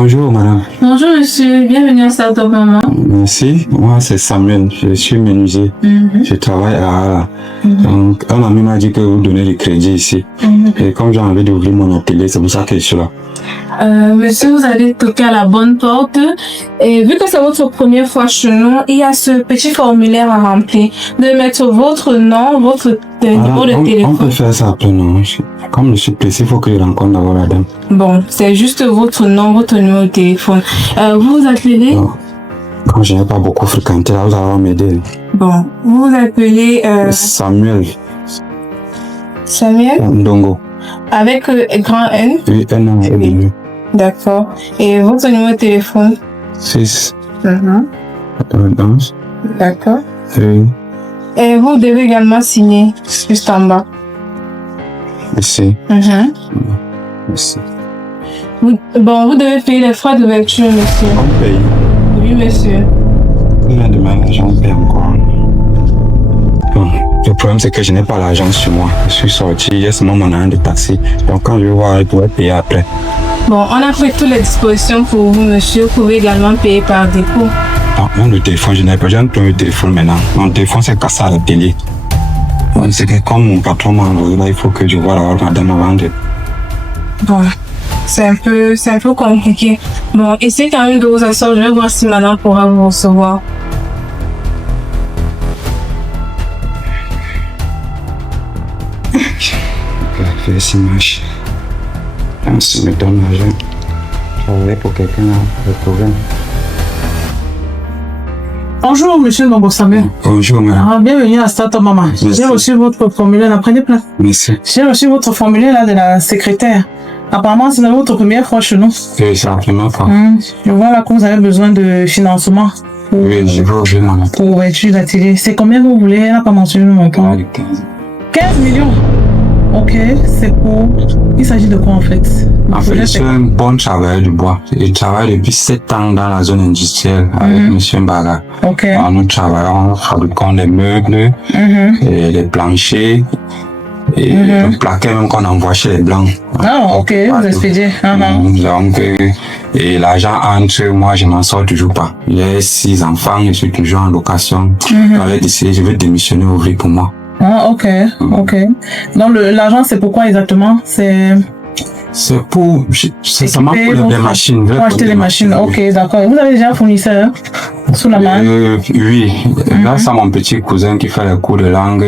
Bonjour madame. Bonjour monsieur, bienvenue à Startup Maman. Merci, moi c'est Samuel, je suis menuisier. Je travaille à Ara. Donc un ami m'a dit que vous donnez du crédit ici. Et comme j'ai envie d'ouvrir mon atelier, c'est pour ça que je suis là. Monsieur, vous allez toquer à la bonne porte. Et vu que c'est votre première fois chez nous, il y a ce petit formulaire à remplir. De mettre votre nom, votre numéro de téléphone. On peut faire ça après, non? Comme je suis pressé, il faut que je rencontre d'abord la dame. Bon, c'est juste votre nom, votre numéro de téléphone. Vous vous appelez? Non. Comme je n'ai pas beaucoup fréquenté, là, vous allez m'aider. Bon, vous vous appelez Samuel. Samuel? Ndongo. Avec grand N? Oui, un an et demi. D'accord. Et votre numéro de téléphone? 6. 11. D'accord. Oui. Et vous devez également signer juste en bas. Merci. Merci. Vous devez payer les frais d'ouverture, monsieur. On paye. Oui, monsieur. Demain, l'argent, on paye encore. Bon, le problème, c'est que je n'ai pas l'argent sur moi. Je suis sorti, il y a seulement mon argent de taxi. Donc, quand je vais voir, je pourrais payer après. Bon, on a pris toutes les dispositions pour vous, monsieur. Vous pouvez également payer par dépôt. Non, même le téléphone, je n'ai pas besoin de prendre le téléphone maintenant. Mon téléphone, c'est cassé à la télé. Bon, c'est que comme mon patron m'a envoyé là, il faut que je voie la madame avant de... Bon, c'est un peu compliqué. Bon, essayez quand même de vous asseoir. Je vais voir si madame pourra vous recevoir. Je vais essayer de marcher. Si je me donne l'argent, je vais pour quelqu'un là, le problème. Bonjour, monsieur Ndongo Samuel. Bonjour, madame. Bienvenue à Startup Maman. J'ai reçu votre formulaire, là, prenez place. Merci. J'ai reçu votre formulaire là de la secrétaire. Apparemment, c'est votre première fois chez nous. Oui, c'est la première fois. Je vois là que vous avez besoin de financement. Oui, je veux ouvrir mon atelier. Pour ouverture d'atelier. C'est combien vous voulez? Elle n'a pas mentionné le montant. 15 millions. Ok, c'est pour... Il s'agit de quoi en fait? En fait, je suis un bon travailleur du bois. Je travaille depuis 7 ans dans la zone industrielle avec monsieur Mbaga. Ok. Alors, nous travaillons, fabriquons des meubles, et les planchers, et le plaquet même qu'on envoie chez les blancs. Ah, ok, vous expédiez. Donc, et l'argent entre, moi je m'en sors toujours pas. J'ai 6 enfants, je suis toujours en location. J'avais décidé, je vais démissionner ouvrir pour moi. Ah, ok, ok. Donc l'argent, c'est pourquoi exactement? C'est pour, c'est seulement pour les machines. Pour acheter les machines, ok, d'accord. Vous avez déjà un fournisseur sous la main? Oui, grâce à mon petit cousin qui fait les cours de langue,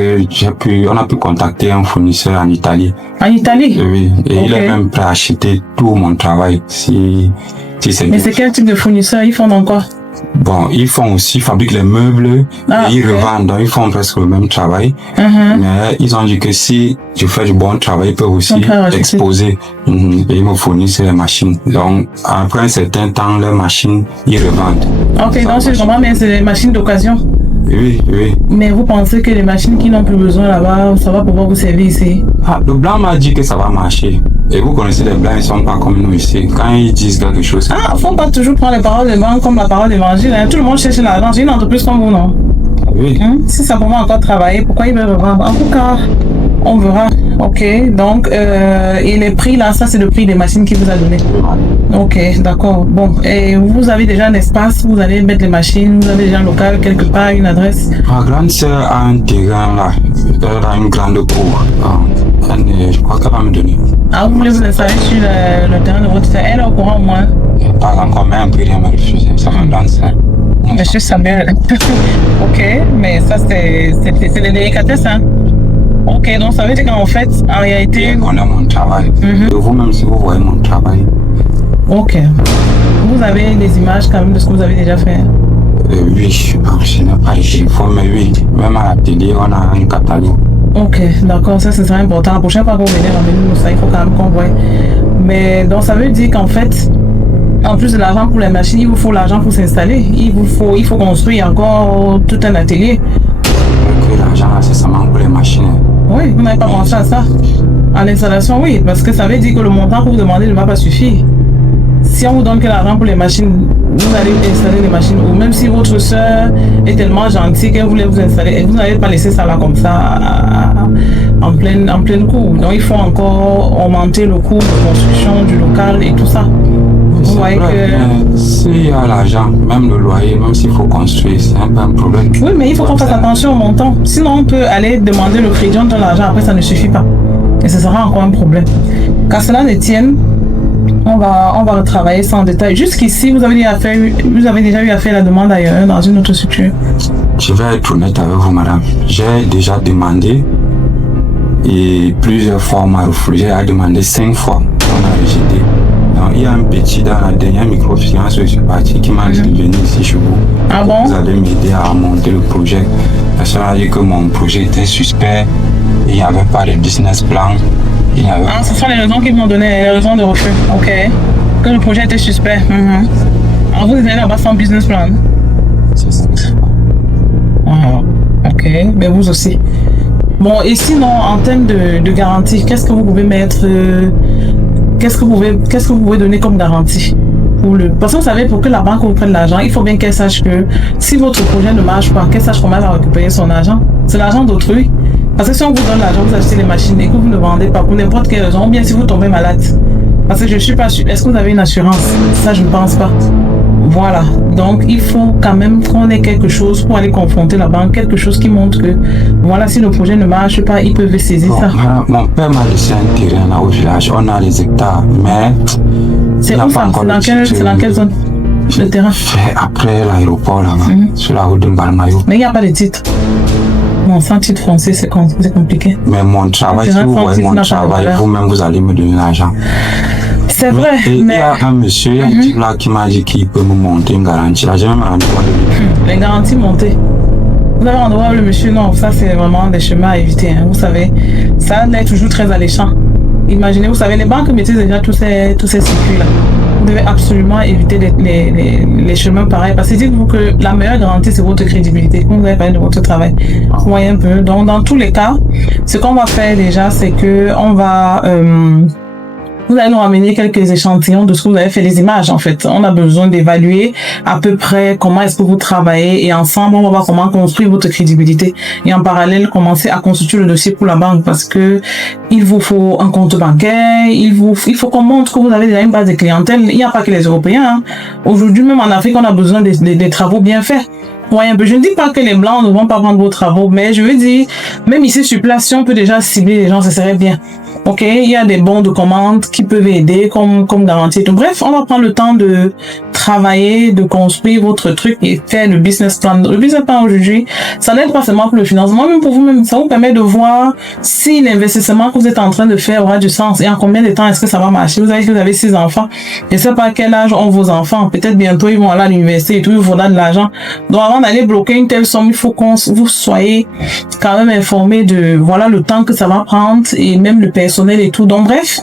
on a pu contacter un fournisseur en Italie. En Italie? Oui, et il est même prêt à acheter tout mon travail, si c'est bien. Mais c'est quel type de fournisseur? Ils font dans quoi? Bon, ils font aussi, fabriquent les meubles, et ils revendent, donc ils font presque le même travail. Mais ils ont dit que si je fais du bon travail, ils peuvent aussi exposer. Et ils me fournissent les machines. Donc, après un certain temps, les machines, ils revendent. Ok, donc c'est vraiment, mais c'est des machines d'occasion. Oui, oui. Mais vous pensez que les machines qui n'ont plus besoin là-bas, ça va pouvoir vous servir ici? Le blanc m'a dit que ça va marcher. Et vous connaissez les blancs, ils sont pas comme nous ici. Quand ils disent quelque chose... faut pas toujours prendre les paroles de blancs comme la parole d'évangile. Tout le monde cherche l'argent. C'est une entreprise comme vous, non? Oui. Si ça pouvait encore travailler, pourquoi ils veulent revendre? En tout cas, on verra. Ok, donc, et les prix là, ça c'est le prix des machines qu'il vous a donné. Ok, d'accord. Bon, et vous avez déjà un espace, vous allez mettre les machines, vous avez déjà un local quelque part, une adresse? Ma grande sœur a un terrain là, elle a une grande cour. Je crois qu'elle va me donner. Ah, vous voulez vous installer sur le terrain de votre sœur? Elle est au courant au moins? Pas encore, mais un prix rien m'a refusé. Ça ma grande sœur. Monsieur Samuel. Ok, mais ça c'est des délicatesses, hein? Ok, donc ça veut dire qu'en fait, en réalité... On a mon travail. Et vous-même, si vous voyez mon travail. Ok. Vous avez des images quand même de ce que vous avez déjà fait? Oui, je n'ai pas les téléphones, mais oui. Même à la télé, on a un catalogue. Ok, d'accord, ça c'est très important. La prochaine fois que vous venez ramener ça, il faut quand même qu'on voit. Mais donc ça veut dire qu'en fait, en plus de l'argent pour les machines, il vous faut l'argent pour s'installer. Il faut construire encore tout un atelier. Que l'argent, c'est seulement pour les machines. Oui, vous n'avez pas pensé à ça. À l'installation, oui, parce que ça veut dire que le montant que vous demandez ne va pas suffire. Si on vous donne que l'argent pour les machines, vous allez installer les machines. Ou même si votre soeur est tellement gentille qu'elle voulait vous installer, vous n'allez pas laisser ça là comme ça en pleine cour. Donc il faut encore augmenter le coût de construction du local et tout ça. C'est voyez que... S'il y a l'argent, même le loyer, même s'il faut construire, c'est un peu un problème. Oui, mais il faut qu'on fasse attention au montant. Sinon, on peut aller demander le crédit, on donne l'argent, après ça ne suffit pas. Et ce sera encore un problème. Qu'à cela ne tienne, on va retravailler ça en détail. Jusqu'ici, vous avez déjà eu à faire la demande ailleurs, dans une autre structure? Je vais être honnête avec vous, madame. J'ai déjà demandé et plusieurs fois on m'a refusé. J'ai demandé 5 fois, on a rejeté. Donc, il y a un petit dans la dernière microfinance où je suis parti qui m'a dit de venir ici chez vous. Ah bon? Vous allez m'aider à monter le projet. Parce qu'on a dit que mon projet était suspect, il n'y avait pas de business plan. Ah, ce sont les raisons qu'ils m'ont donné, les raisons de refus. Ok. Que le projet était suspect. Alors vous êtes allé là-bas sans business plan? C'est ça. Ah, ok, mais vous aussi. Bon, et sinon, en termes de garantie, qu'est-ce que vous pouvez mettre, qu'est-ce que vous pouvez donner comme garantie? Parce que vous savez, pour que la banque vous prenne l'argent, il faut bien qu'elle sache que si votre projet ne marche pas, qu'elle sache comment elle va récupérer son argent. C'est l'argent d'autrui. Parce que si on vous donne l'argent, vous achetez les machines et que vous ne vendez pas pour n'importe quelle raison, ou bien si vous tombez malade. Parce que je ne suis pas sûre. Est-ce que vous avez une assurance? Ça, je ne pense pas. Voilà. Donc, il faut quand même qu'on ait quelque chose pour aller confronter la banque, quelque chose qui montre que, voilà, si le projet ne marche pas, ils peuvent saisir ça. Mon père m'a laissé un terrain là au village. On a les hectares, mais... C'est où ça? C'est dans quelle zone? Le terrain? Après l'aéroport là-bas, sur la route de Mbalmayo. Mais il n'y a pas de titre. Bon, sans titre français, c'est compliqué. Mais mon travail, si vous voyez mon travail, vous-même, vous allez me donner l'argent. C'est vrai, mais... Il y a un monsieur, un type là qui m'a dit qu'il peut me monter une garantie. Là, j'ai même rendu compte de lui. Les garanties montées. Vous avez un droit, le monsieur, non, ça c'est vraiment des chemins à éviter. Hein. Vous savez, ça n'est toujours très alléchant. Imaginez, vous savez, les banques maîtrisent déjà tous ces circuits-là. Vous devez absolument éviter les chemins pareils. Parce que dites-vous que la meilleure garantie, c'est votre crédibilité. Quand vous avez parlé de votre travail. Vous voyez un peu. Donc, dans tous les cas, ce qu'on va faire déjà, c'est que on va... vous allez nous ramener quelques échantillons de ce que vous avez fait, les images en fait. On a besoin d'évaluer à peu près comment est-ce que vous travaillez et ensemble on va voir comment construire votre crédibilité et en parallèle commencer à constituer le dossier pour la banque parce que il vous faut un compte bancaire, il faut qu'on montre que vous avez déjà une base de clientèle. Il n'y a pas que les Européens. Hein. Aujourd'hui même en Afrique on a besoin des travaux bien faits. Ouais, un peu. Je ne dis pas que les Blancs ne vont pas prendre vos travaux, mais je veux dire, même ici sur place, si on peut déjà cibler les gens, ce serait bien. Ok, il y a des bons de commande qui peuvent aider comme garantie. Donc, bref, on va prendre le temps de travailler, de construire votre truc et faire le business plan. Le business plan aujourd'hui, ça n'aide pas seulement pour le financement, même pour vous-même. Ça vous permet de voir si l'investissement que vous êtes en train de faire aura du sens et en combien de temps est-ce que ça va marcher. Vous avez 6 enfants. Je ne sais pas à quel âge ont vos enfants. Peut-être bientôt ils vont aller à l'université et tout, il vous faudra de l'argent. Donc, avant d'aller bloquer une telle somme, il faut que vous soyez quand même informé de, voilà, le temps que ça va prendre et même le personnel et tout. Donc, bref,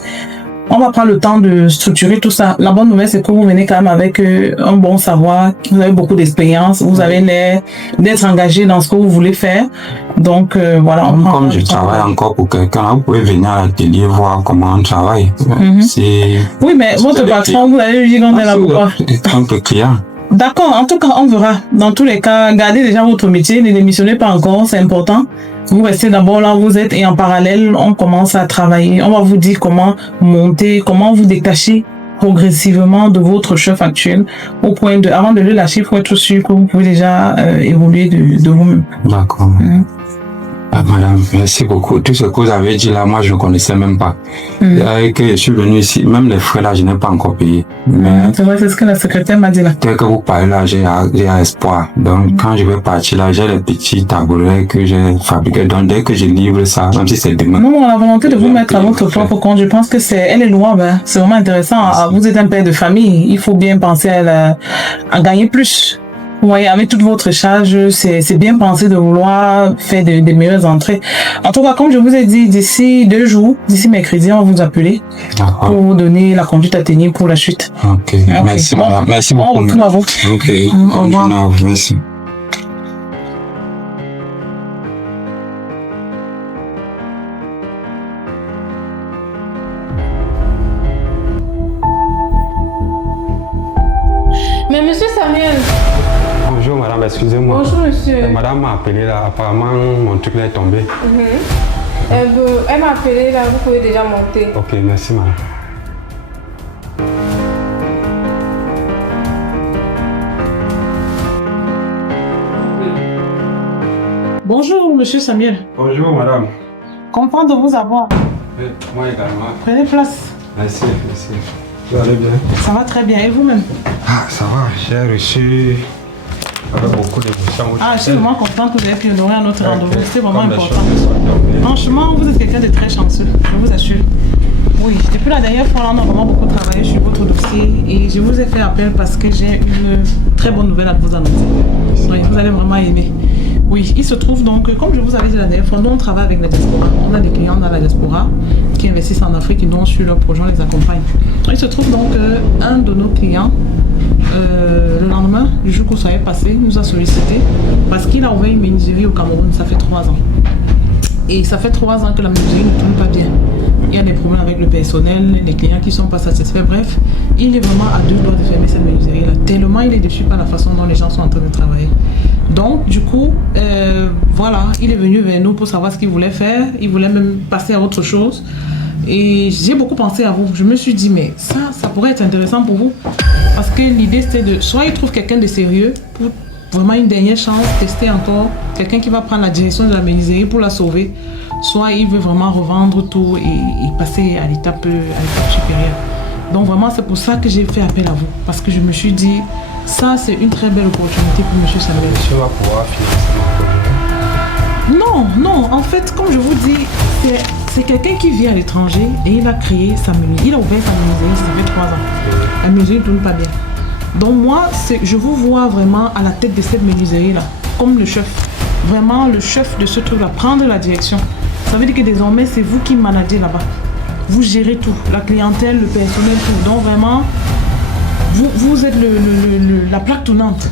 on va prendre le temps de structurer tout ça. La bonne nouvelle, c'est que vous venez quand même avec un bon savoir, vous avez beaucoup d'expérience, vous avez l'air d'être engagé dans ce que vous voulez faire. Donc, voilà. Comme je travaille encore pour quelqu'un, vous pouvez venir à l'atelier voir comment on travaille. Oui, mais votre patron, vous allez lui dire qu'on est là pour quoi? Un peu client. D'accord, en tout cas, on verra. Dans tous les cas, gardez déjà votre métier, ne démissionnez pas encore, c'est important. Vous restez d'abord là où vous êtes et en parallèle, on commence à travailler. On va vous dire comment monter, comment vous détacher progressivement de votre chef actuel au point de, avant de le lâcher, il faut être sûr que vous pouvez déjà évoluer de vous-même. D'accord. Madame, merci beaucoup. Tout ce que vous avez dit là, moi je ne connaissais même pas. Et que je suis venu ici, même les frais là, je n'ai pas encore payé. Mais c'est vrai, c'est ce que la secrétaire m'a dit là. Dès que vous parlez là, j'ai espoir. Donc quand je vais partir là, j'ai les petits tabourets que j'ai fabriqués. Donc dès que je livre ça, même si c'est demain. Non, la volonté de vous mettre à votre propre compte, je pense que elle est louable. Hein. C'est vraiment intéressant. Vous êtes un père de famille, il faut bien penser à gagner plus. Vous voyez, avec toute votre charge, c'est bien pensé de vouloir faire des meilleures entrées. En tout cas, comme je vous ai dit, d'ici 2 jours, d'ici mercredi, on va vous appeler pour vous donner la conduite à tenir pour la suite. Ok. Merci, madame. Merci beaucoup. Au revoir. Ok. Au revoir. Merci. Mais monsieur Samuel. Bonjour madame, excusez-moi. Bonjour monsieur. Madame m'a appelé là, apparemment mon truc là est tombé. Elle m'a appelé là, vous pouvez déjà monter. Ok, merci madame. Bonjour, monsieur Samuel. Bonjour, madame. Content de vous avoir. Moi également. Prenez place. Merci, merci. Vous allez bien? Ça va très bien. Et vous-même? Ah, ça va. J'ai reçu avec beaucoup d'émotion. Ah, je suis vraiment content que vous ayez pu honorer à notre rendez-vous. C'est vraiment important. Franchement, vous êtes quelqu'un de très chanceux. Je vous assure. Oui, depuis la dernière fois, on a vraiment beaucoup travaillé sur votre dossier et je vous ai fait appel parce que j'ai une très bonne nouvelle à vous annoncer. Oui, vous allez vraiment aimer. Oui, il se trouve donc, comme je vous avais dit la dernière fois, nous on travaille avec la diaspora. On a des clients dans la diaspora qui investissent en Afrique et dont sur leur projet on les accompagne. Il se trouve donc qu'un de nos clients, le lendemain du jour que ça est passé, nous a sollicité parce qu'il a ouvert une menuiserie au Cameroun, ça fait 3 ans. Et ça fait 3 ans que la menuiserie ne tourne pas bien. Il y a des problèmes avec le personnel, les clients qui ne sont pas satisfaits. Bref, il est vraiment à 2 doigts de fermer cette menuiserie-là. Tellement il est déçu par la façon dont les gens sont en train de travailler. Donc, du coup, voilà, il est venu vers nous pour savoir ce qu'il voulait faire. Il voulait même passer à autre chose. Et j'ai beaucoup pensé à vous. Je me suis dit, mais ça pourrait être intéressant pour vous. Parce que l'idée, c'était de... Soit il trouve quelqu'un de sérieux pour vraiment une dernière chance, tester encore. Quelqu'un qui va prendre la direction de la menuiserie pour la sauver. Soit il veut vraiment revendre tout et passer à l'étape supérieure. Donc vraiment, c'est pour ça que j'ai fait appel à vous. Parce que je me suis dit, ça, c'est une très belle opportunité pour M. Samuel. Monsieur va pouvoir financer mon projet? Non. En fait, comme je vous dis, c'est quelqu'un qui vit à l'étranger et il a créé sa menuiserie. Il a ouvert sa menuiserie, ça fait 3 ans. La menuiserie ne tourne pas bien. Donc moi, je vous vois vraiment à la tête de cette menuiserie-là, comme le chef. Vraiment le chef de ce truc-là, prendre la direction. Ça veut dire que désormais, c'est vous qui managez là-bas. Vous gérez tout, la clientèle, le personnel, tout. Donc vraiment, vous êtes la plaque tournante.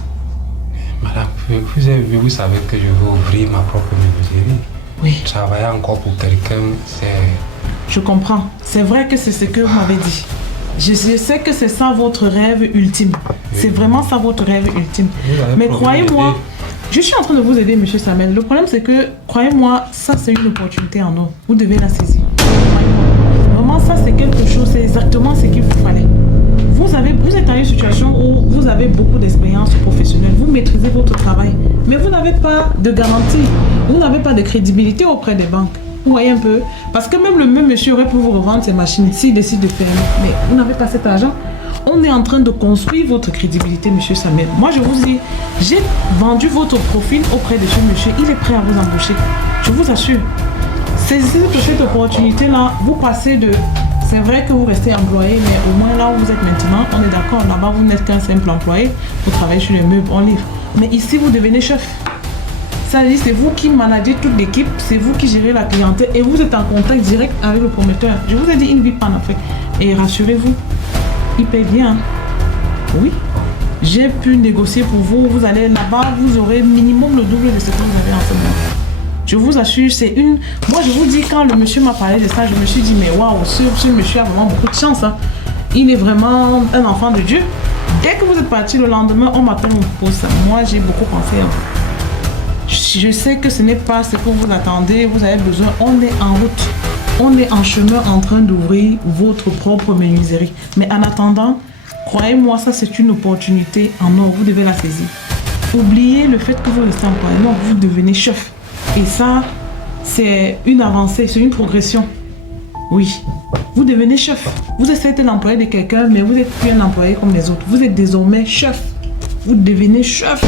Madame, vous savez que je veux ouvrir ma propre menuiserie. Oui. Travailler encore pour quelqu'un, c'est... Je comprends. C'est vrai que c'est ce que vous m'avez dit. Je sais que c'est ça votre rêve ultime. Oui. C'est vraiment ça votre rêve ultime. Mais croyez-moi, je suis en train de vous aider, monsieur Samuel. Le problème, c'est que, croyez-moi, ça, c'est une opportunité en or. Vous devez la saisir. Vraiment, ça, c'est quelque chose, c'est exactement ce qu'il vous fallait. Vous êtes dans une situation où vous avez beaucoup d'expérience professionnelle. Vous maîtrisez votre travail. Mais vous n'avez pas de garantie. Vous n'avez pas de crédibilité auprès des banques. Vous voyez un peu? Parce que même le même monsieur aurait pu vous revendre ses machines s'il décide de fermer. Mais vous n'avez pas cet argent. On est en train de construire votre crédibilité, monsieur Samuel. Moi, je vous dis, j'ai vendu votre profil auprès de ce monsieur. Il est prêt à vous embaucher. Je vous assure. Saisissez cette opportunité-là. Vous passez de... C'est vrai que vous restez employé, mais au moins là où vous êtes maintenant, on est d'accord. Là-bas, vous n'êtes qu'un simple employé. Vous travaillez sur les meubles, on livre. Mais ici, vous devenez chef. Ça veut dire c'est vous qui managez toute l'équipe, c'est vous qui gérez la clientèle et vous êtes en contact direct avec le promoteur. Je vous ai dit, il ne vit pas en Afrique. Et rassurez-vous, il paye bien. Oui. J'ai pu négocier pour vous. Vous allez là-bas, vous aurez minimum le double de ce que vous avez en ce moment. Je vous assure, c'est une... Moi, je vous dis, quand le monsieur m'a parlé de ça, je me suis dit, mais waouh, ce monsieur a vraiment beaucoup de chance. Hein. Il est vraiment un enfant de Dieu. Dès que vous êtes parti le lendemain, on m'appelle, on me pose ça. Moi, j'ai beaucoup pensé à vous. Je sais que ce n'est pas ce que vous attendez, vous avez besoin. On est en route. On est en chemin en train d'ouvrir votre propre menuiserie. Mais en attendant, croyez-moi, ça c'est une opportunité en or. Vous devez la saisir. Oubliez le fait que vous restez employé. Non, vous devenez chef. Et ça, c'est une avancée, c'est une progression. Oui. Vous devenez chef. Vous êtes certes l'employé de quelqu'un, mais vous n'êtes plus un employé comme les autres. Vous êtes désormais chef. Vous devenez chef.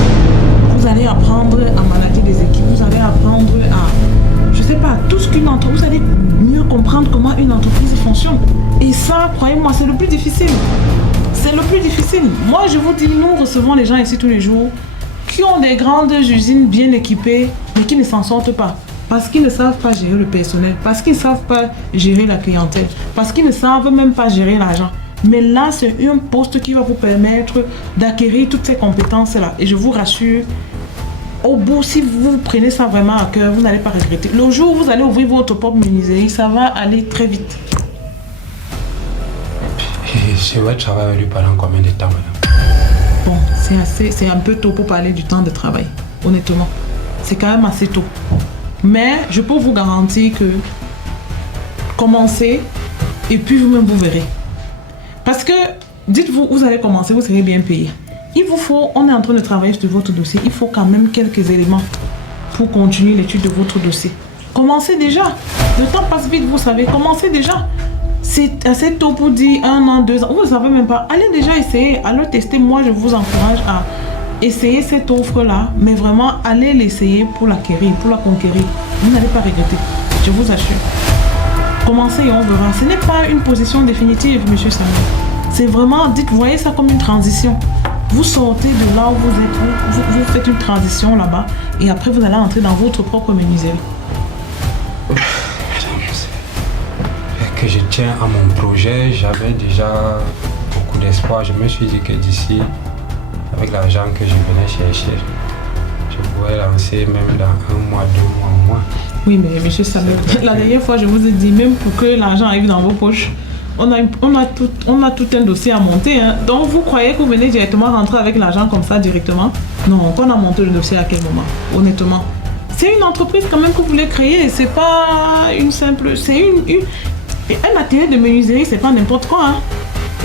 Vous allez apprendre à manager des équipes. Vous allez apprendre à, je sais pas, tout ce qu'une entreprise. Vous allez mieux comprendre comment une entreprise fonctionne. Et ça, croyez-moi, c'est le plus difficile. C'est le plus difficile. Moi, je vous dis, nous recevons les gens ici tous les jours qui ont des grandes usines bien équipées, mais qui ne s'en sortent pas. Parce qu'ils ne savent pas gérer le personnel, parce qu'ils ne savent pas gérer la clientèle, parce qu'ils ne savent même pas gérer l'argent. Mais là, c'est un poste qui va vous permettre d'acquérir toutes ces compétences-là. Et je vous rassure, au bout, si vous prenez ça vraiment à cœur, vous n'allez pas regretter. Le jour où vous allez ouvrir votre propre menuiserie, ça va aller très vite. Et je vais travailler avec lui pendant combien de temps, madame? Bon, c'est un peu tôt pour parler du temps de travail, honnêtement. C'est quand même assez tôt. Mais je peux vous garantir que commencez et puis vous-même vous verrez. Parce que, dites-vous, vous allez commencer, vous serez bien payé. Il vous faut, on est en train de travailler sur votre dossier, il faut quand même quelques éléments pour continuer l'étude de votre dossier. Commencez déjà. Le temps passe vite, vous savez. Commencez déjà. C'est assez tôt pour dire 1 an, 2 ans. Vous ne savez même pas. Allez déjà essayer, allez tester. Moi, je vous encourage à essayer cette offre-là, mais vraiment, allez l'essayer pour l'acquérir, pour la conquérir. Vous n'allez pas regretter, je vous assure. Commencez et on verra. Ce n'est pas une position définitive, monsieur Samuel. C'est vraiment, voyez ça comme une transition. Vous sortez de là où vous êtes, vous faites une transition là-bas, et après vous allez entrer dans votre propre menuiserie. Que je tiens à mon projet, j'avais déjà beaucoup d'espoir. Je me suis dit que d'ici, avec l'argent que je venais chercher, je pourrais lancer même dans 1 mois, 2 mois, un mois. Oui, mais monsieur Samuel, la dernière fois, je vous ai dit, même pour que l'argent arrive dans vos poches, on a tout un dossier à monter. Hein. Donc, vous croyez que vous venez directement rentrer avec l'argent comme ça directement? Non, on a monté le dossier à quel moment? Honnêtement. C'est une entreprise quand même que vous voulez créer. C'est pas une simple... C'est un atelier de menuiserie, c'est pas n'importe quoi. Hein.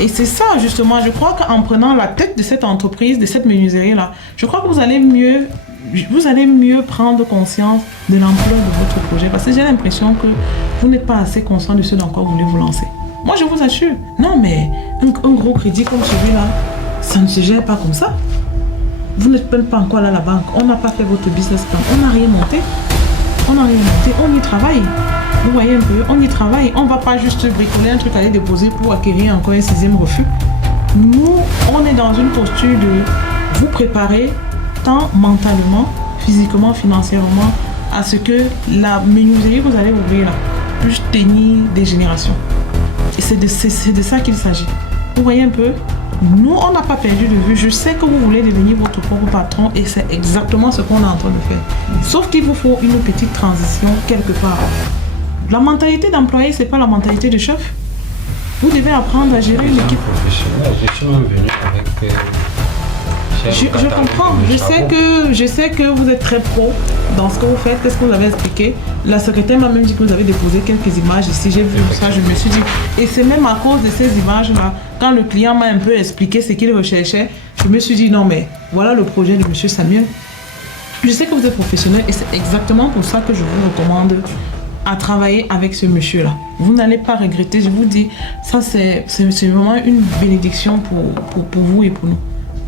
Et c'est ça, justement. Je crois qu'en prenant la tête de cette entreprise, de cette menuiserie-là, je crois que vous allez mieux prendre conscience de l'ampleur de votre projet. Parce que j'ai l'impression que vous n'êtes pas assez conscient de ce dans quoi vous voulez vous lancer. Moi, je vous assure. Non, mais un gros crédit comme celui-là, ça ne se gère pas comme ça. Vous n'êtes même pas encore là à la banque. On n'a pas fait votre business plan. On n'a rien monté. On y travaille. Vous voyez un peu, on y travaille. On ne va pas juste bricoler un truc à aller déposer pour acquérir encore un 6e refus. Nous, on est dans une posture de vous préparer tant mentalement, physiquement, financièrement, à ce que la menuiserie que vous allez ouvrir là puisse tenir des générations. Et c'est de ça qu'il s'agit. Vous voyez un peu, nous, on n'a pas perdu de vue. Je sais que vous voulez devenir votre propre patron et c'est exactement ce qu'on est en train de faire. Sauf qu'il vous faut une petite transition quelque part. La mentalité d'employé, c'est pas la mentalité de chef. Vous devez apprendre à gérer une équipe. Je suis même venu avec... Je comprends. Je sais que vous êtes très pro dans ce que vous faites. Qu'est-ce que vous avez expliqué? La secrétaire m'a même dit que vous avez déposé quelques images ici. J'ai vu ça, je me suis dit... Et c'est même à cause de ces images-là, quand le client m'a un peu expliqué ce qu'il recherchait, je me suis dit non mais voilà le projet de monsieur Samuel. Je sais que vous êtes professionnel et c'est exactement pour ça que je vous recommande à travailler avec ce monsieur-là. Vous n'allez pas regretter, je vous dis, ça c'est vraiment une bénédiction pour vous et pour nous.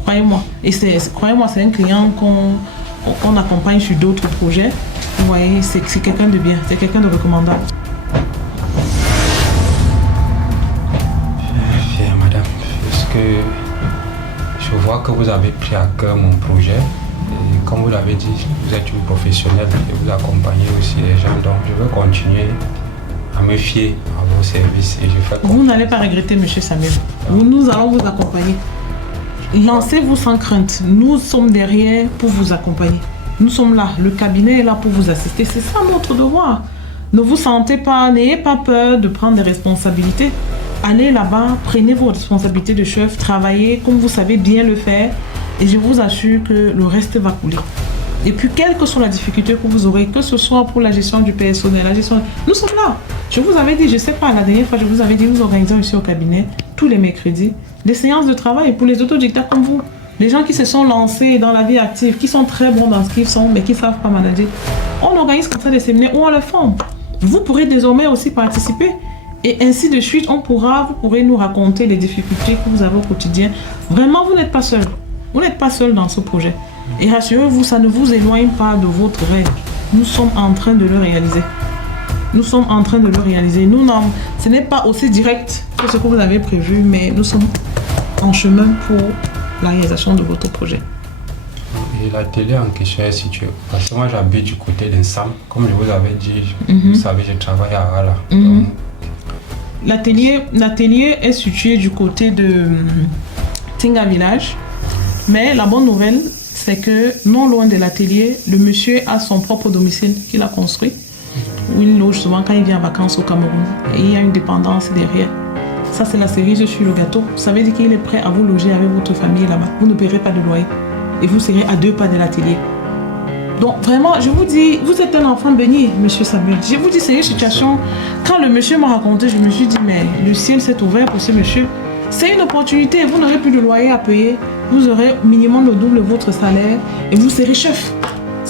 Croyez-moi. Et croyez-moi, c'est un client qu'on accompagne sur d'autres projets. Vous voyez, c'est quelqu'un de bien, c'est quelqu'un de recommandable. Je suis fier, madame, parce que je vois que vous avez pris à cœur mon projet. Et comme vous l'avez dit, vous êtes une professionnelle et vous accompagnez aussi les gens. Donc, je veux continuer à me fier à vos services. Et je fais vous n'allez pas regretter, monsieur Samuel. Nous allons vous accompagner. Lancez-vous sans crainte. Nous sommes derrière pour vous accompagner. Nous sommes là. Le cabinet est là pour vous assister. C'est ça notre devoir. Ne vous sentez pas, n'ayez pas peur de prendre des responsabilités. Allez là-bas, prenez vos responsabilités de chef, travaillez comme vous savez bien le faire. Et je vous assure que le reste va couler. Et puis, quelle que soit la difficulté que vous aurez, que ce soit pour la gestion du personnel, nous sommes là. Je vous avais dit, je ne sais pas, la dernière fois, je vous avais dit, nous organisons ici au cabinet, tous les mercredis, des séances de travail pour les autodidactes comme vous. Les gens qui se sont lancés dans la vie active, qui sont très bons dans ce qu'ils sont, mais qui ne savent pas manager. On organise comme ça des séminaires où on le forme. Vous pourrez désormais aussi participer. Et ainsi de suite, vous pourrez nous raconter les difficultés que vous avez au quotidien. Vraiment, vous n'êtes pas seul. Vous n'êtes pas seul dans ce projet. Et rassurez-vous, ça ne vous éloigne pas de votre rêve. Nous sommes en train de le réaliser. Nous sommes en train de le réaliser. Ce n'est pas aussi direct que ce que vous avez prévu, mais nous sommes en chemin pour la réalisation de votre projet. Et l'atelier en question est situé, parce que moi j'habite du côté d'Ensam. Comme je vous avais dit, vous savez, je travaille à Ala. L'atelier est situé du côté de Tinga Village. Mais la bonne nouvelle, c'est que non loin de l'atelier, le monsieur a son propre domicile qu'il a construit, où il loge souvent quand il vient en vacances au Cameroun. Et il y a une dépendance derrière. Ça, c'est la cerise sur le gâteau. Ça veut dire qu'il est prêt à vous loger avec votre famille là-bas. Vous ne paierez pas de loyer. Et vous serez à 2 pas de l'atelier. Donc vraiment, je vous dis, vous êtes un enfant béni, monsieur Samuel. Je vous dis, c'est une situation... Quand le monsieur m'a raconté, je me suis dit, mais le ciel s'est ouvert pour ce monsieur. C'est une opportunité, vous n'aurez plus de loyer à payer, vous aurez minimum le double de votre salaire et vous serez chef.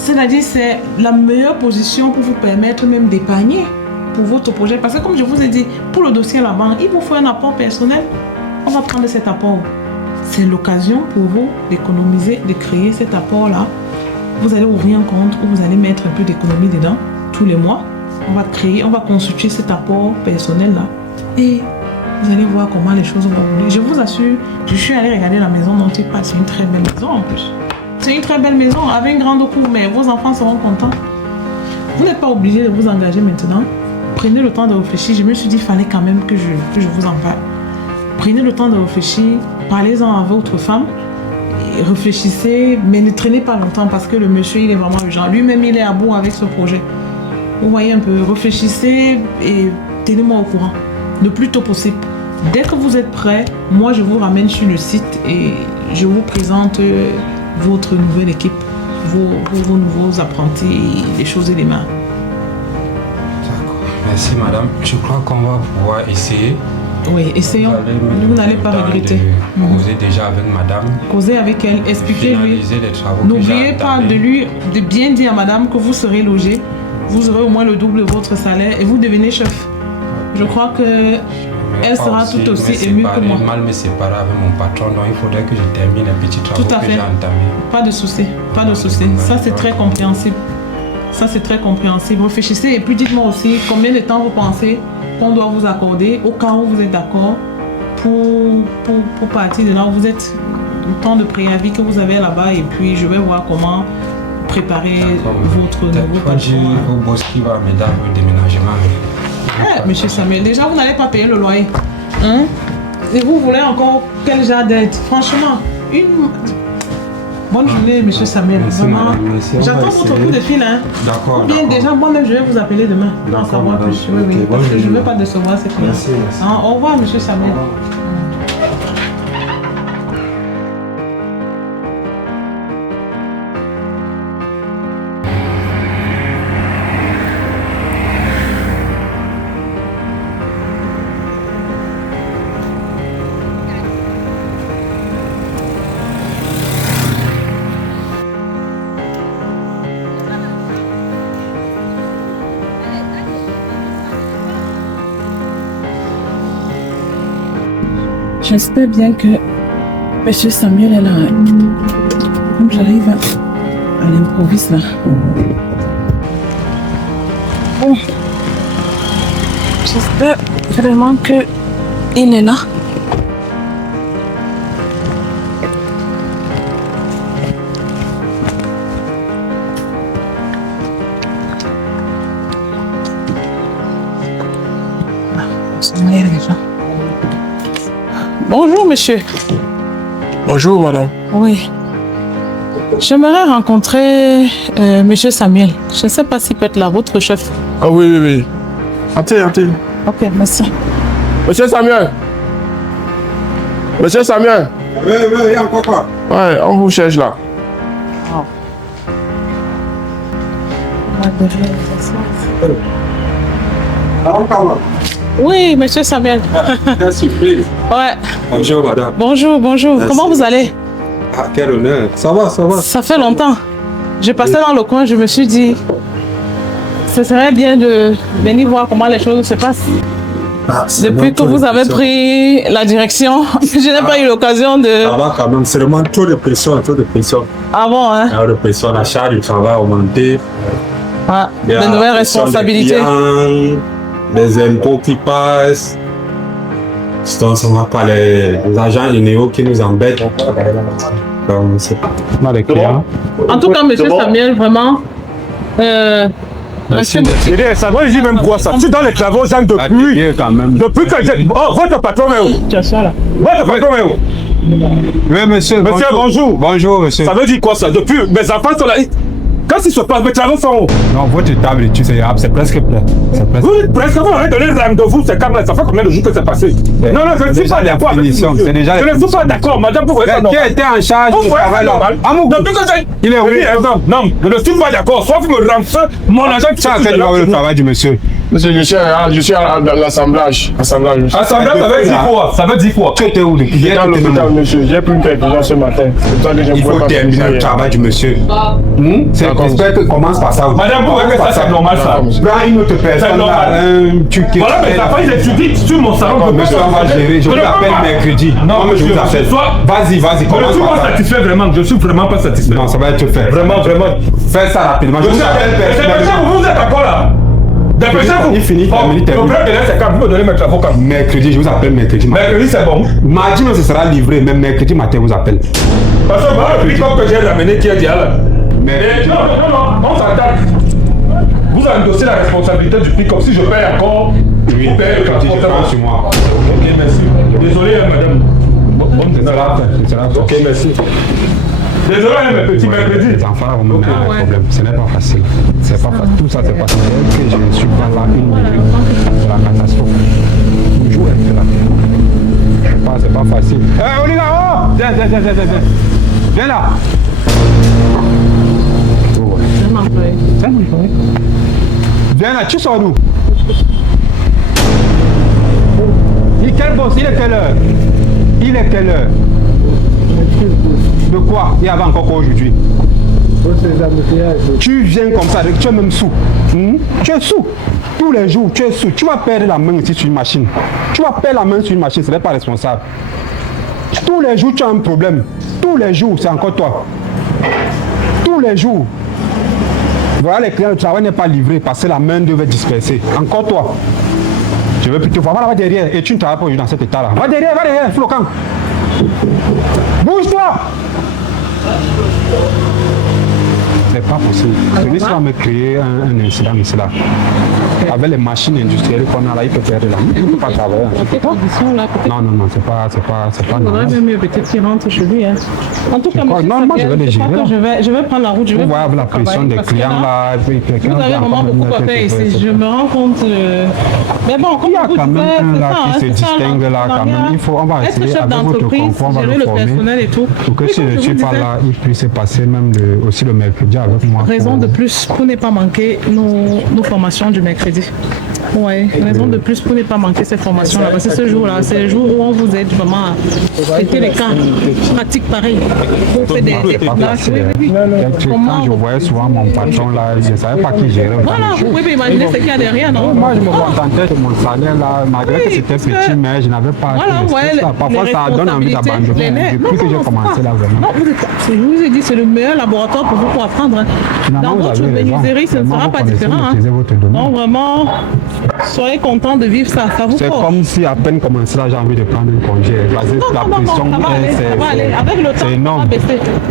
C'est-à-dire c'est la meilleure position pour vous permettre même d'épargner pour votre projet. Parce que comme je vous ai dit, pour le dossier à la banque, il vous faut un apport personnel. On va prendre cet apport. C'est l'occasion pour vous d'économiser, de créer cet apport-là. Vous allez ouvrir un compte où vous allez mettre un peu d'économie dedans tous les mois. On va constituer cet apport personnel-là. Et vous allez voir comment les choses vont rouler. Je vous assure, je suis allée regarder la maison dont il parle. C'est une très belle maison en plus. C'est une très belle maison avec une grande cour, mais vos enfants seront contents. Vous n'êtes pas obligé de vous engager maintenant. Prenez le temps de réfléchir. Je me suis dit qu'il fallait quand même que je vous en parle. Prenez le temps de réfléchir. Parlez-en à votre femme. Réfléchissez, mais ne traînez pas longtemps parce que le monsieur, il est vraiment urgent. Lui-même, il est à bout avec ce projet. Vous voyez un peu, réfléchissez et tenez-moi au courant. Le plus tôt possible. Dès que vous êtes prêts, moi, je vous ramène sur le site et je vous présente votre nouvelle équipe, vos nouveaux apprentis, les choses et les mains. D'accord. Merci, madame. Je crois qu'on va pouvoir essayer. Oui, essayons. Vous n'allez pas regretter. Causer déjà avec madame. Causez avec elle, expliquez-lui. N'oubliez pas de bien dire à madame que vous serez logé. Vous aurez au moins le double de votre salaire et vous devenez chef. Je crois que elle sera tout aussi émue que moi. Mal me séparer avec mon patron, donc il faudrait que je termine un petit travail que j'ai entamé. Pas de souci, pas de souci. Ça c'est très compréhensible. Ça c'est très compréhensible. Réfléchissez et puis dites-moi aussi combien de temps vous pensez qu'on doit vous accorder au cas où vous êtes d'accord pour partir de là où vous êtes, le temps de préavis que vous avez là-bas et puis je vais voir comment préparer votre nouveau patron. Au boss qui va m'aider avec le déménagement. Monsieur Samuel, déjà vous n'allez pas payer le loyer. Hein? Et vous voulez encore quel genre d'aide? Franchement, une bonne journée, monsieur Samuel. Vraiment. J'attends votre coup de fil. Hein? D'accord. Ou bien déjà, moi-même, je vais vous appeler demain. D'accord, savoir plus. Oui, oui, parce que je ne veux pas décevoir ces clients. Merci. Hein? Au revoir, monsieur Samuel. J'espère bien que monsieur Samuel est là. Donc j'arrive à l'improviste là. Bon. J'espère vraiment que il est là. Bonjour, monsieur. Bonjour, madame. Oui. J'aimerais rencontrer monsieur Samuel. Je ne sais pas s'il peut être là, votre chef. Ah oui, oui, oui. Entrez. Ok, merci. Monsieur Samuel. Monsieur Samuel. Oui, il y a encore quoi? Ouais, on vous cherche là. Oui, monsieur Samuel. Surprise. Ouais. Bonjour, madame. Bonjour. Merci. Comment vous allez? Ah, quel honneur. Ça va. Ça fait longtemps. Je passais dans le coin, je me suis dit, ce serait bien de venir voir comment les choses se passent. Depuis que vous avez pris la direction, je n'ai pas eu l'occasion de... Ça va quand même, c'est vraiment trop de pression. Ah bon, hein? De pression, la charge du travail a augmenté. Ah, de nouvelles responsabilités. Les impôts qui passent. Donc, ce ne sont pas les agents généraux qui nous embêtent. Donc, c'est pas les clients. En tout cas, monsieur Samuel, vraiment... Merci. Ça va, je dis même quoi ça? Tu es dans les travaux, Jean, depuis que j'ai... Oh, votre patron est où? Tu as ça là. Votre patron est où? Oui, monsieur. Monsieur, bonjour. Bonjour, monsieur. Ça veut dire quoi ça? Depuis, mes enfants sont là. Qu'est-ce qui se passe? Mes travaux sont où? Non, votre table, tu sais, c'est presque plein. Vous dites presque, vous m'avez donné rendez-vous, c'est quand même, ça fait combien de jours que c'est passé? Non, je ne suis pas d'accord avec monsieur. Je ne suis pas d'accord, madame, vous voyez ça normal. Qui était en charge du travail normal? Depuis que j'ai... Il est oui. Non, je ne suis pas d'accord. Soit vous me remboursez mon argent... Ça, c'est le travail du monsieur. Monsieur, je suis à l'assemblage. Assemblage, monsieur. Assemblage, ça veut dire quoi? Ça veut dire quoi? Tu étais où depuis? J'étais à l'hôpital, monsieur. J'ai pris une perfusion ce matin. Il faut terminer le travail du monsieur. J'espère que commence par ça. Madame, vous voyez que ça c'est normal ça? Prends une autre personne. Voilà, mais t'as pas étudié sur mon salon. Monsieur, on va gérer. Je vous appelle mercredi. Non, je vous appelle. Vas-y, commence. Je suis pas satisfait vraiment. Je suis vraiment pas satisfait. Non, ça va être fait. Vraiment. Fais ça rapidement. Je vous appelle personnellement. Vous êtes encore là? Il finit. Le problème c'est quand vous me donnez mes travaux quand mercredi, je vous appelle mercredi. Mercredi c'est bon. Mardi, ce sera livré, même mercrredi matin, je vous appelle. Parce que voilà le pick-up que j'ai ramené qui est déjà là. Mais non, on s'attaque. Vous endossez la responsabilité du pick-up. Si je paye encore, vous payez le transporteur sur moi. Ok, merci. Désolé, madame. Ok, merci. Désolé, mes petits mercredis. Les enfants, on me met un problème. Ce n'est pas facile. C'est pas facile. Tout ça, c'est pas facile. Que je ne suis pas là une minute. C'est la catastrophe. Toujours être là. C'est pas facile. Hé, Oliga, oh! Viens. Viens là. Viens là, tu sors d'où? Il est quelle heure? De quoi? Il y avait encore quoi aujourd'hui? Tu viens comme ça, tu es même sous. Tu es sous. Tous les jours, tu es sous. Tu vas perdre la main ici sur une machine. Ce n'est pas responsable. Tous les jours, tu as un problème. Tous les jours, c'est encore toi. Tous les jours. Voilà, les clients, le travail n'est pas livré parce que la main devait disperser. Encore toi. Je veux plus te voir. Va derrière. Et tu ne travailles pas dans cet état-là. Va derrière, fous le camp. Bouge-toi! C'est pas possible. Celui-ci va me créer un incident ici là. Avec les machines industrielles qu'on a là, il peut perdre la main. Il ne peut pas travailler. Non, c'est pas normal. Peut-être qu'il rentre chez lui. En tout cas, moi je vais les gérer. Je vais prendre la route. Vous voyez avec la pression des clients là. Vous avez vraiment beaucoup à faire ici. Je me rends compte. Mais bon, comme il y a quand même un là qui se distingue là quand même. On va essayer avec votre concours, on va le former pour que si je ne suis pas là, il puisse passer même aussi le mercredi avec moi. Raison de plus pour ne pas manquer nos formations du mercredi. Oui, raison de plus pour ne pas manquer ces formations-là. Parce que ce jour-là, c'est le jour où on vous aide vraiment à traiter les cas pratiques pareils. Pour faire des places. Quand je voyais souvent mon patron là, je ne savais pas qui gérait. Voilà, vous pouvez imaginer ce qu'il y a derrière, non? Moi, je me contentais de mon salaire là, malgré que c'était petit, mais je n'avais pas. Voilà, parfois, ça donne envie d'abandonner. Depuis que j'ai commencé là, vraiment. Non, je vous ai dit, c'est le meilleur laboratoire pour vous pour apprendre. Dans votre menuiserie, ce ne sera pas différent. Non, vraiment, soyez contents de vivre ça. Ça vous c'est comme si à peine commencé là, j'ai envie de prendre un congé. La pression, c'est énorme.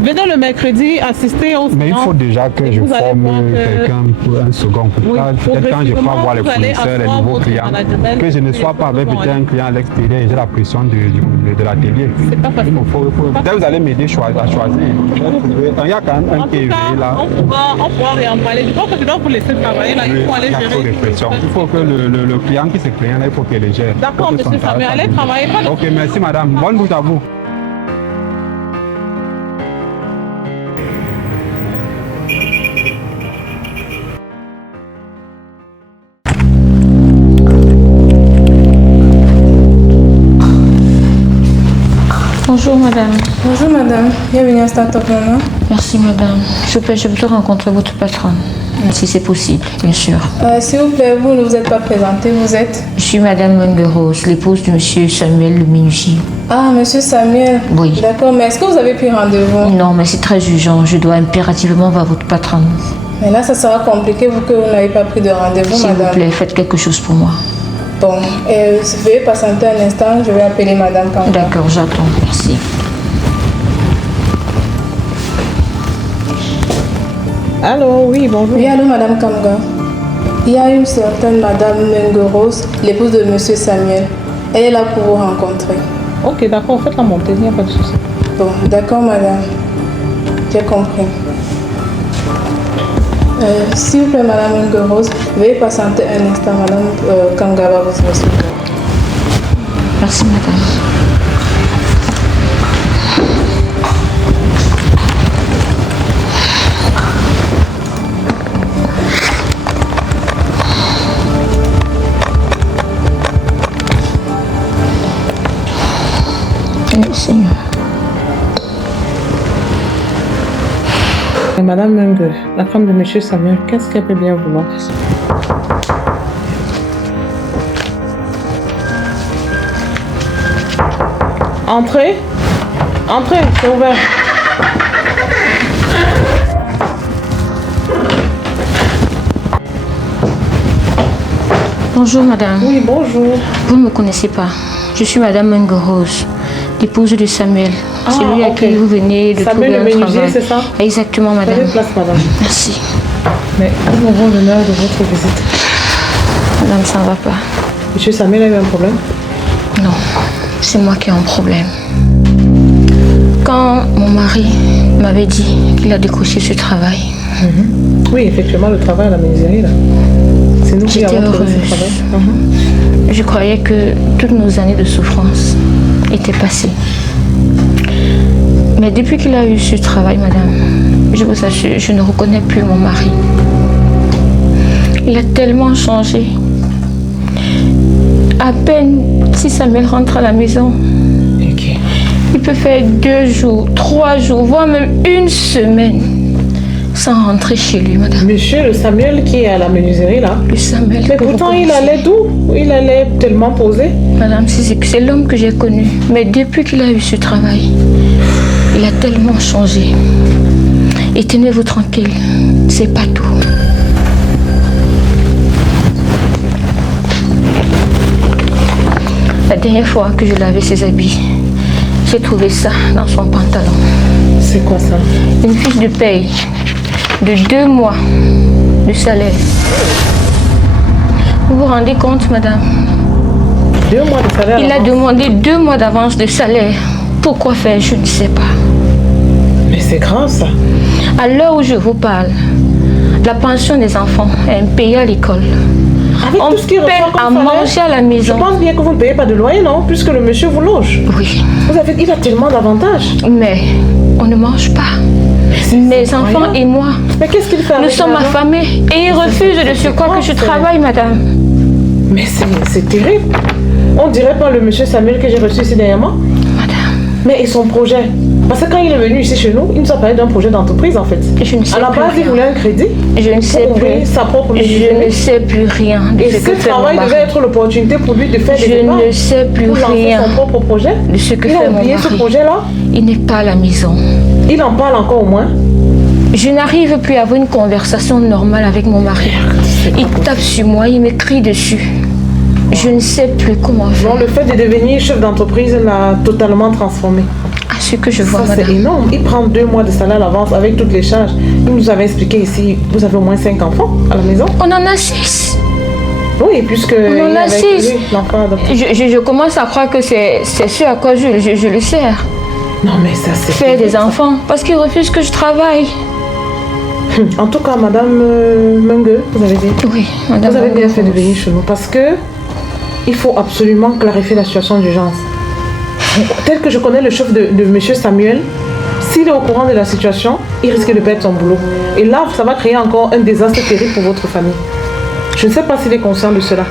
Venez le mercredi assister au. Mais il faut déjà que je forme quelqu'un pour un second. Peut-être quand je peux voir les fournisseurs, les nouveaux clients, que je ne sois pas avec un client à l'extérieur et j'ai la pression de l'atelier. Peut-être vous allez m'aider à choisir. Il y a quand même un qui est éveillé là. On pourra réemballer. Je pense que je dois vous laisser travailler là. Il faut aller gérer. Il faut que le client qui se plaint là, il faut qu'il les gère. D'accord, monsieur Samuel, allez travailler. Ok, merci madame. Bonne route à vous. Bonjour madame. Bonjour madame, bienvenue à Startup Maman. Merci madame. Je voudrais rencontrer votre patronne, si c'est possible, bien sûr. S'il vous plaît, vous ne vous êtes pas présentée, vous êtes? Je suis madame Mengerose, l'épouse de monsieur Samuel Le Minugier. Ah, monsieur Samuel. Oui. D'accord, mais est-ce que vous avez pris rendez-vous? Non, mais c'est très urgent, je dois impérativement voir votre patronne. Mais là, ça sera compliqué vu que vous n'avez pas pris de rendez-vous, madame. S'il vous plaît, faites quelque chose pour moi. Bon, veuillez patienter un instant, je vais appeler madame Kanga. D'accord, j'attends, merci. Allô, oui, bonjour. Oui, allô, madame Kanga. Il y a une certaine madame Mengerose, l'épouse de monsieur Samuel. Elle est là pour vous rencontrer. Ok, d'accord, faites-la monter, il n'y a pas de souci. Bon, d'accord, madame. J'ai compris. S'il vous plaît, madame Mengerose, veuillez patienter un instant, madame Kanga va vous recevoir. Merci, madame. Et Madame Mungue, la femme de Monsieur Samuel, qu'est-ce qu'elle peut bien vouloir? Entrez. Entrez, c'est ouvert. Bonjour madame. Oui, bonjour. Vous ne me connaissez pas. Je suis madame Mungue Rose, l'épouse de Samuel. C'est lui à qui vous venez de Samuel trouver un travail. c'est ça? Exactement madame. Prenez place madame. Merci. Mais nous avons l'honneur de votre visite. Madame, ça ne va pas. Monsieur Samuel a eu un problème? Non, c'est moi qui ai un problème. Quand mon mari m'avait dit qu'il a décroché ce travail. Oui, effectivement, le travail à la menuiserie, là. C'est nous qui J'étais avons trouvé heureuse. ce travail. Je croyais que toutes nos années de souffrance étaient passées. Mais depuis qu'il a eu ce travail, madame, je vous assure, je ne reconnais plus mon mari. Il a tellement changé. À peine si Samuel rentre à la maison, il peut faire 2 jours, 3 jours, voire même 1 semaine sans rentrer chez lui, madame. Monsieur le Samuel qui est à la menuiserie, là. Le Samuel. Mais pourtant, il allait d'où? Il allait tellement posé. Madame, c'est l'homme que j'ai connu. Mais depuis qu'il a eu ce travail, il a tellement changé. Et tenez-vous tranquille, c'est pas tout. La dernière fois que je lavais ses habits, j'ai trouvé ça dans son pantalon. C'est quoi ça? Une fiche de paye de 2 mois de salaire. Vous vous rendez compte, madame? 2 mois de salaire? Il a demandé 2 mois d'avance de salaire. Pourquoi faire? Je ne sais pas. Mais c'est grave, ça. À l'heure où je vous parle, la pension des enfants est payée à l'école. Avec On tout ce qu'il paie reçoit à comme salaire, manger à la je maison. pense bien que vous ne payez pas de loyer, non? Puisque le monsieur vous loge. Oui, Il a tellement d'avantages. mais on ne mange pas. Mes enfants et moi, Mais qu'est-ce qu'il fait nous avec sommes l'argent? affamés et il refuse de ce quoi que je travaille, madame. Mais c'est terrible. On dirait pas le monsieur Samuel que j'ai reçu ici dernièrement. Madame, Mais et son projet? Parce que quand il est venu ici chez nous, il nous a parlé d'un projet d'entreprise en fait. je ne sais À la plus base, il rien. voulait un crédit Je ne sais pour ouvrir plus. sa propre Je ne menuiserie. sais plus rien de Et ce ce que fait mon travail devait mari. être l'opportunité pour lui de faire des Je épargnes ne sais plus pour lancer rien son propre projet. de ce que Il fait a mon oublié ce mari. projet-là. Il n'est pas à la maison. Il en parle encore au moins. Je n'arrive plus à avoir une conversation normale avec mon mari. Il tape sur moi, il m'écrit dessus. Je ne sais plus comment faire. Donc le fait de devenir chef d'entreprise l'a totalement transformé. À ce que je vois, Ça c'est madame. énorme. Il prend 2 mois de salaire à l'avance avec toutes les charges. Il nous avait expliqué ici, vous avez au moins 5 enfants à la maison. On en a 6. Oui, puisque On en il a avait 6. élevé l'enfant adopté. Je commence à croire que c'est ce à quoi je le sers. Non mais ça c'est... Faire des enfants. Parce qu'il refuse que je travaille. En tout cas, Madame Mungue, vous avez dit. Oui, madame. Vous avez bien fait de venir chez nous parce que il faut absolument clarifier la situation d'urgence. Tel que je connais le chef de Monsieur Samuel, s'il est au courant de la situation, il risque de perdre son boulot. Et là, ça va créer encore un désastre terrible pour votre famille. Je ne sais pas s'il est conscient de cela.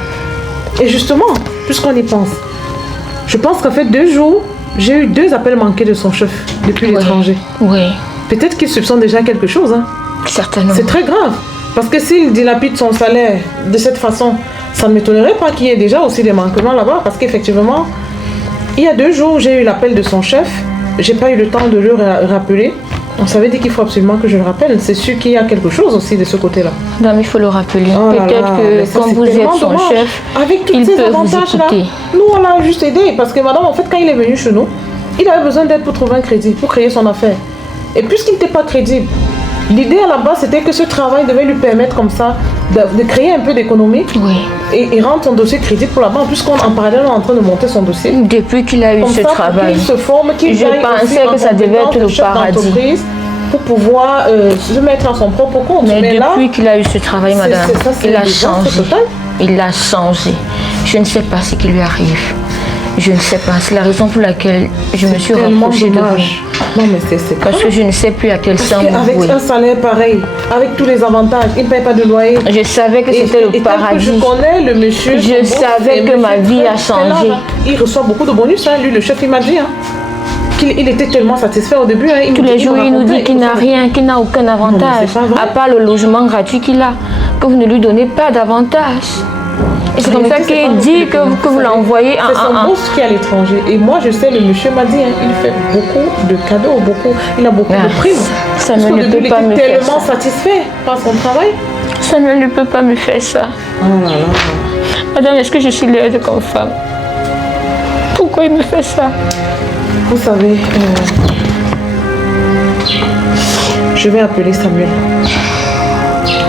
Et justement, puisqu'on y pense, je pense qu'en fait 2 jours, j'ai eu 2 appels manqués de son chef depuis l'étranger. Oui, Peut-être qu'il soupçonne déjà quelque chose, hein. certainement. C'est très grave. Parce que s'il dilapide son salaire de cette façon, ça ne m'étonnerait pas qu'il y ait déjà aussi des manquements là-bas. Parce qu'effectivement, il y a 2 jours, j'ai eu l'appel de son chef. J'ai pas eu le temps de le rappeler. On s'avait dit qu'il faut absolument que je le rappelle. C'est sûr qu'il y a quelque chose aussi de ce côté-là. Non, mais il faut le rappeler. Oh là Peut-être là, mais que ça, quand c'est vous êtes tellement son dommage. chef, Avec tous il ces peut vous avantages-là, écouter. nous on l'a juste aidé. Parce que madame, en fait, quand il est venu chez nous, il avait besoin d'aide pour trouver un crédit, pour créer son affaire. Et puisqu'il n'était pas crédible, l'idée à la base c'était que ce travail devait lui permettre comme ça de créer un peu d'économie Oui. et rendre son dossier crédible pour la banque, puisqu'en parallèle on est en train de monter son dossier. Depuis qu'il a eu Comme ce ça, pour travail, qu'il se forme, qu'il je gagne pensais aussi en que ça devait compétence être de le chef paradis. d'entreprise pour pouvoir se mettre à son propre compte. mais là, depuis qu'il a eu ce travail, madame, c'est il un a désastre changé. total. Il a changé. Je ne sais pas ce qui lui arrive. Je ne sais pas. C'est la raison pour laquelle je me suis tellement rapprochée de dommage. vous. Non mais c'est Parce que je ne sais plus à quelle Parce somme vous qu'avec vouez. un salaire pareil, avec tous les avantages, il ne paye pas de loyer. Je savais que c'était Et le tel que paradis. je connais le monsieur. Je son boss, savais c'est que ma monsieur vie très a changé. là. Il reçoit beaucoup de bonus, hein. Lui, le chef, il m'a dit. Hein, qu'il était tellement satisfait au début. Tous les jours, il nous dit qu'il n'a rien, qu'il n'a aucun avantage, à part le logement gratuit qu'il a, que vous ne lui donnez pas d'avantage. Et c'est comme ça qu'il dit que vous l'envoyez en... C'est son boss qui est à l'étranger. Et moi, je sais, le monsieur m'a dit, il fait beaucoup de cadeaux, il a beaucoup de primes. Samuel ne peut pas me faire ça. Il était tellement satisfait par son travail. Samuel ne peut pas me faire ça. Oh là là. Madame, est-ce que je suis laide comme femme? Pourquoi il me fait ça? Vous savez, je vais appeler Samuel.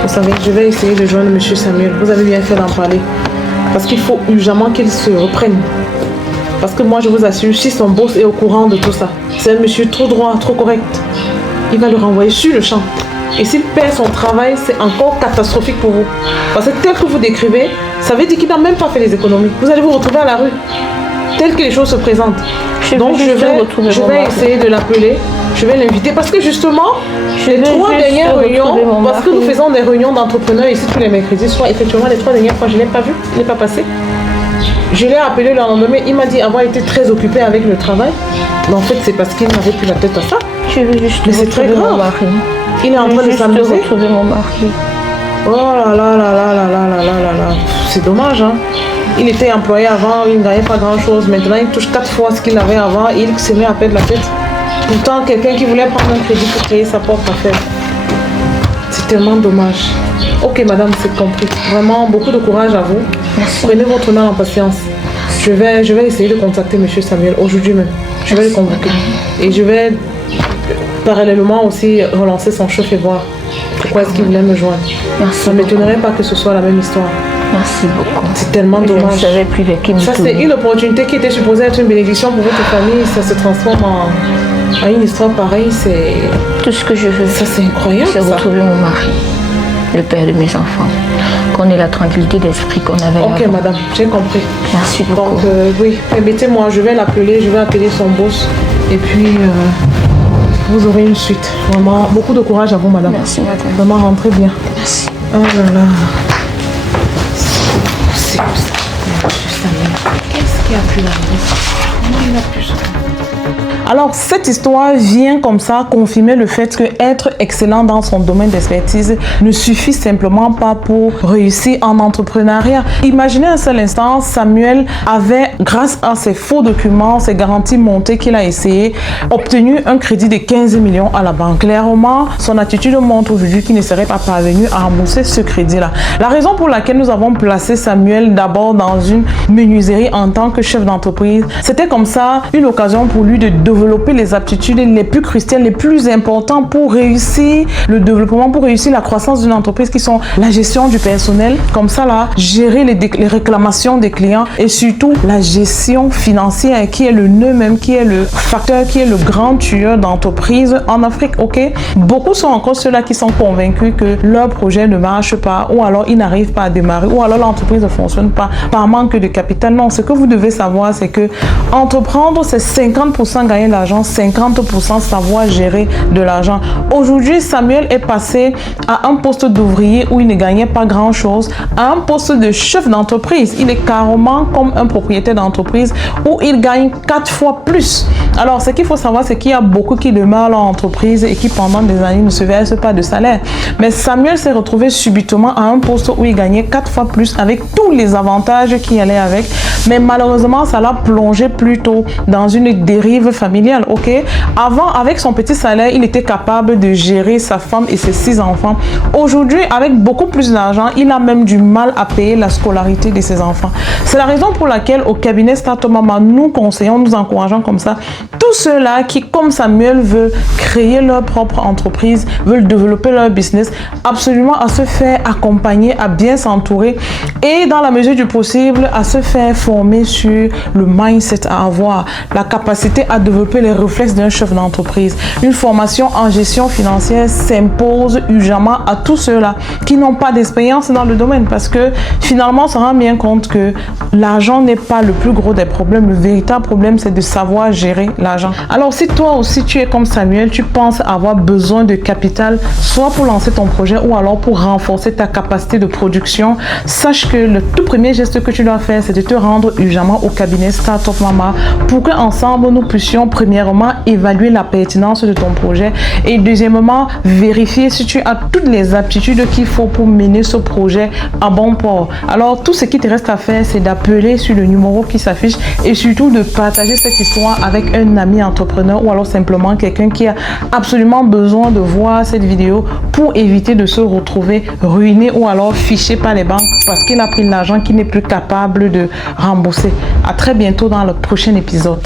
Vous savez, je vais essayer de joindre M. Samuel. Vous avez bien fait d'en parler. Parce qu'il faut urgemment qu'il se reprenne. Parce que moi, je vous assure, si son boss est au courant de tout ça, c'est un monsieur trop droit, trop correct. Il va le renvoyer sur le champ. Et s'il perd son travail, c'est encore catastrophique pour vous. Parce que tel que vous décrivez, ça veut dire qu'il n'a même pas fait les économies. Vous allez vous retrouver à la rue. Tel que les choses se présentent. Donc je vais essayer de l'appeler. Je vais l'inviter parce que justement, les 3 dernières réunions, parce que nous faisons des réunions d'entrepreneurs ici tous les mercredis, soit effectivement les 3 dernières fois, je ne l'ai pas vu, il n'est pas passé. Je l'ai appelé le lendemain, il m'a dit avoir été très occupé avec le travail. Mais en fait, c'est parce qu'il n'avait plus la tête à ça. Je veux juste mais c'est très grave. Il est en train de s'amuser. Retrouver mon mari. Oh là là là là là là là là là. C'est dommage, hein. Il était employé avant, il ne gagnait pas grand-chose. Maintenant, il touche 4 fois ce qu'il avait avant et il se met à perdre la tête. Pourtant, quelqu'un qui voulait prendre un crédit pour créer sa propre affaire. C'est tellement dommage. Ok, madame, c'est compris. Vraiment, beaucoup de courage à vous. Merci. Prenez votre mal en patience. Je vais essayer de contacter M. Samuel aujourd'hui même. Je vais le convoquer. Et je vais parallèlement aussi relancer son chef et voir pourquoi est-ce qu'il voulait me joindre. Merci. Ça ne m'étonnerait pas que ce soit la même histoire. Merci beaucoup. C'est tellement dommage. Je ne savais plus avec qui me Ça, c'est une opportunité qui était supposée être une bénédiction pour votre famille. Ça se transforme en une histoire pareille. C'est tout ce que je veux. Ça, c'est incroyable. C'est retrouver mon mari, le père de mes enfants. Qu'on ait la tranquillité d'esprit qu'on avait. Ok, avant. madame, j'ai compris. Merci beaucoup. Donc, oui, permettez-moi, je vais l'appeler, je vais appeler son boss. Et puis, vous aurez une suite. Vraiment, beaucoup de courage à vous, madame. Merci, madame. Vraiment, rentrez bien. Merci. Oh là là. C'est comme ça. Qu'est-ce qui a pu l'arriver? Comment il a pu se... Alors, cette histoire vient comme ça confirmer le fait que être excellent dans son domaine d'expertise ne suffit simplement pas pour réussir en entrepreneuriat. Imaginez un seul instant, Samuel avait, grâce à ses faux documents, ses garanties montées qu'il a essayé, obtenu un crédit de 15 millions à la banque. Clairement, son attitude montre aujourd'hui qu'il ne serait pas parvenu à rembourser ce crédit-là. La raison pour laquelle nous avons placé Samuel d'abord dans une menuiserie en tant que chef d'entreprise, c'était comme ça une occasion pour lui de développer les aptitudes les plus cruciales, les plus importantes pour réussir le développement, pour réussir la croissance d'une entreprise qui sont la gestion du personnel, comme ça là, gérer les réclamations des clients et surtout la gestion financière qui est le nœud même, qui est le facteur, qui est le grand tueur d'entreprise en Afrique, ok? Beaucoup sont encore ceux-là qui sont convaincus que leur projet ne marche pas ou alors ils n'arrivent pas à démarrer ou alors l'entreprise ne fonctionne pas par manque de capital. Non, ce que vous devez savoir, c'est que entreprendre, c'est 50% gagner de l'argent, 50% savoir gérer de l'argent. Aujourd'hui, Samuel est passé à un poste d'ouvrier où il ne gagnait pas grand-chose à un poste de chef d'entreprise. Il est carrément comme un propriétaire d'entreprise où il gagne 4 fois plus. Alors, ce qu'il faut savoir, c'est qu'il y a beaucoup qui demeurent dans l'entreprise et qui pendant des années ne se versent pas de salaire. Mais Samuel s'est retrouvé subitement à un poste où il gagnait 4 fois plus avec tous les avantages qui allaient avec. Mais malheureusement, ça l'a plongé plutôt dans une dérive familiale, ok? Avant, avec son petit salaire, il était capable de gérer sa femme et ses 6 enfants. Aujourd'hui, avec beaucoup plus d'argent, il a même du mal à payer la scolarité de ses enfants. C'est la raison pour laquelle au cabinet Start Mama, nous conseillons, nous encourageons comme ça tous ceux-là qui, comme Samuel, veulent créer leur propre entreprise, veulent développer leur business, absolument à se faire accompagner, à bien s'entourer et dans la mesure du possible, à se faire former sur le mindset à avoir, la capacité à développer les réflexes d'un chef d'entreprise. Une formation en gestion financière s'impose urgemment à tous ceux-là qui n'ont pas d'expérience dans le domaine parce que finalement, on se rend bien compte que l'argent n'est pas le plus gros des problèmes. Le véritable problème, c'est de savoir gérer l'argent. l'argent. Alors si toi aussi tu es comme Samuel, tu penses avoir besoin de capital, soit pour lancer ton projet ou alors pour renforcer ta capacité de production, sache que le tout premier geste que tu dois faire, c'est de te rendre urgemment au cabinet Startup Mama pour qu'ensemble nous puissions premièrement évaluer la pertinence de ton projet et deuxièmement vérifier si tu as toutes les aptitudes qu'il faut pour mener ce projet à bon port. Alors tout ce qui te reste à faire, c'est d'appeler sur le numéro qui s'affiche et surtout de partager cette histoire avec un ami entrepreneur ou alors simplement quelqu'un qui a absolument besoin de voir cette vidéo pour éviter de se retrouver ruiné ou alors fiché par les banques parce qu'il a pris l'argent qu'il n'est plus capable de rembourser. À très bientôt dans le prochain épisode.